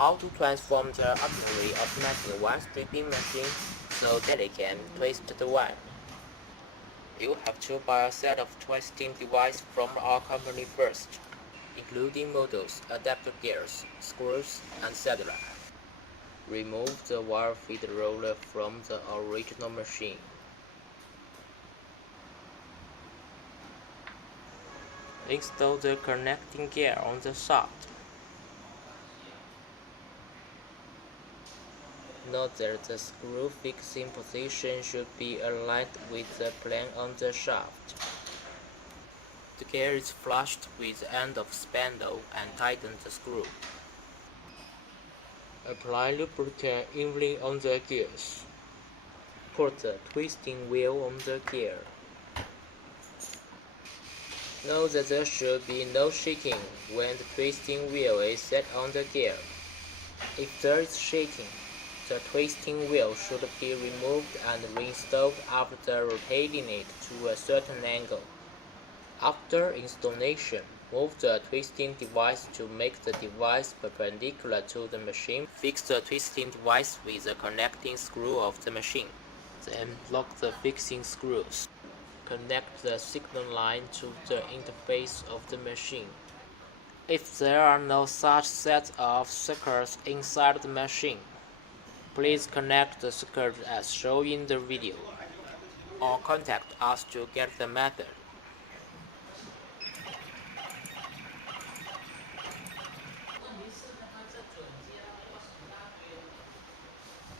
How to transform the ordinary automatic wire stripping machine so that it can twist the wire. You have to buy a set of twisting devices from our company first, including models, adapter gears, screws, etc. Remove the wire feed roller from the original machine. Install the connecting gear on the shaft. Note that the screw fixing position should be aligned with the plane on the shaft. The gear is flushed with the end of spindle and tighten the screw. Apply lubricant evenly on the gears. Put the twisting wheel on the gear. Note that there should be no shaking when the twisting wheel is set on the gear. If there is shaking, the twisting wheel should be removed and reinstalled after rotating it to a certain angle. After installation, move the twisting device to make the device perpendicular to the machine. Fix the twisting device with the connecting screw of the machine. Then lock the fixing screws. Connect the signal line to the interface of the machine. If there are no such set of circuits inside the machine, please connect the circuit as shown in the video, or contact us to get the method.